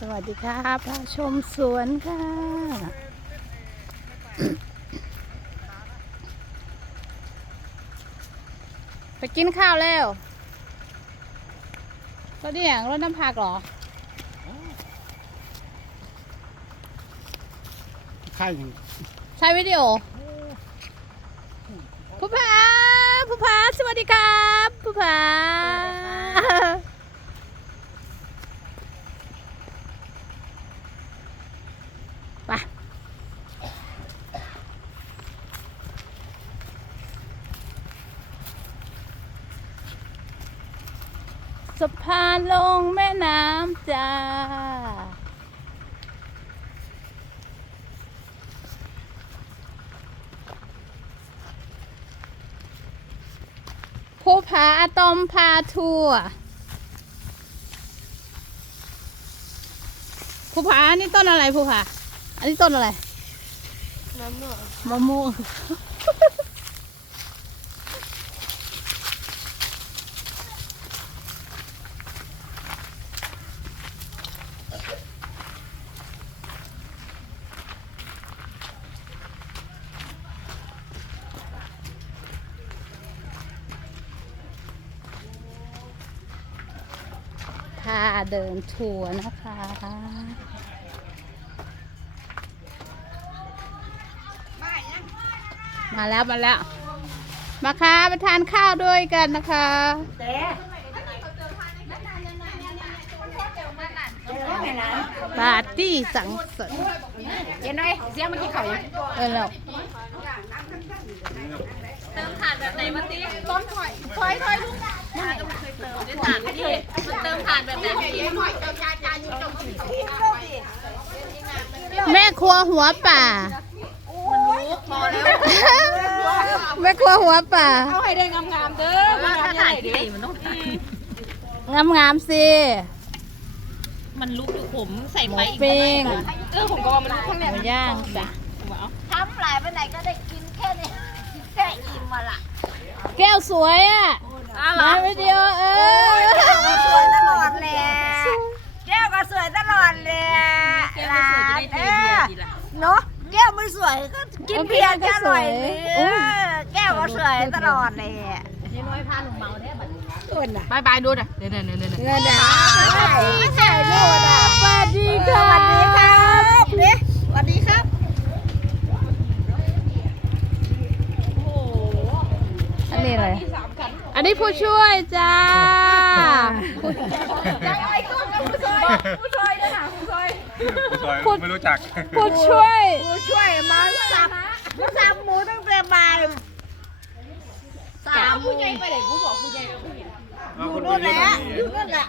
สวัสดีค่ะพาชมสวนค่ะ ไปกินข้าวแล้วก็เดี่ยงรถน้ำผักเหรอค่ายยังใช้วิดีโอผู้พาผู้พาสวัสดีครับผู้พา สะพานลงแม่น้ำจ้า ผู้ผาอะตอมพาทัวร์ผู้ผาอันนี่ต้นอะไรผู้ผาอันนี้ต้นอะไรน้ำหนวดมะม่วงาเดินทัวร์นะคะ มาแล้วมาแล้ว มาค่ะไปทานข้าวด้วยกันนะคะปาร์ตี้สังสรรค์เย็นหน่อยเสียงเมื่อกี้เขาเออแล้ว เติมผ่านแบบไหนมาตีต้นถอยถอยถอยลูกมาก็ไม่เคยเติมได้ผ่านพี่มันเติมผ่านแบบไหนพี่ถอยเติมยาจาอยู่ตรงที่แม่ครัวหัวป่ามันรู้พอแล้วแม่ครัวหัวป่าเอาให้ได้งามๆเด้อถ้าถ่ายที่มันต้องงามงามๆสิ มันลุกอยู่ผมใส่ไปอีกปิ้งเออผมก็ว่ามันลุกข้างในมูย่างจ้ะทำหลายไปไหนก็ได้กินแค่นี้ แค่อิ่มมาละแก้วสวยอะอะไรมาวิดีโอเออสวยตลอดเลยแก้วก็สวยตลอดเลยแก้วไม่สวยจะได้เทเบียร์ดีละเนาะแก้วไม่สวยก็กินเบียร์จะอร่อยเลยเออแก้วก็สวยตลอดเลยบายบายดูนะเดี๋ยวเดี๋ยวเดี๋ยวเดี๋ยวเงินอะใช่โน่นอะสวัสดีค่ะสวัสดีครับเนี่ยสวัสดีครับ อันนี้อะไรอั นนี้ผู้ช่วยจ้า ผู้ซอยไม่รู้จัก ผู้ช่วย ผู้ช่วยมาสับสับหมูตั้งแต่บ่ายสามโมงเอาอคยู่นนู่นนี้แหละนี่อยู่นู่นแหละ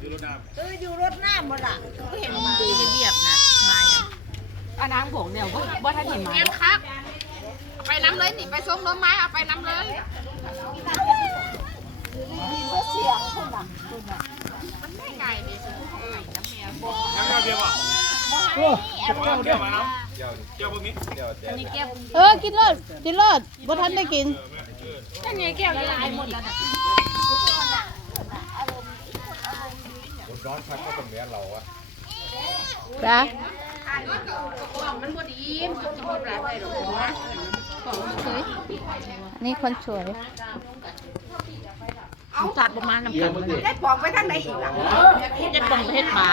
ดูรถน้ำเอออยู่รถหน้าหมดอะก็เห็นมาดีจะเบียบนะมายังอันน้ำผงเดี๋ยวว่าว่าถ้าเห็นมาเรียนครับ ไปน้ำเลยนี่ไปส่งน้ำไม้เอาไปน้ำเลย เสียงคนอะมันได้ไงดิน้ำเมียน้ำเดียวเดียวอะเดียวมาน้ำเดียวเดียวพวกนี้เดียวเดียวนี่แก้วเออกินรสกินรสบ่ทันได้กินนั่นไงแก้วละลายหมดแล้วนะร้อนชักก็ตรงนี้เราอะจ้ะมันบดีมันจะมีปลาไปหรอกนะอันนี่คนสวย จัดประมาณน้ำกันได้ปอกไปทางไหนอีกล่ะจะปองเห็ดปลา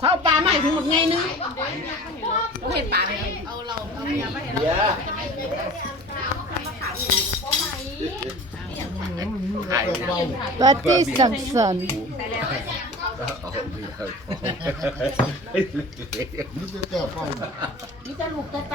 เขาปลาใหม่ถึงหมดไงนึงเห็ดปลาไหมเอาเราปาร์ตี้สังสรรค์นี่จะแก้วเป้านี่จะลูกจะเต้า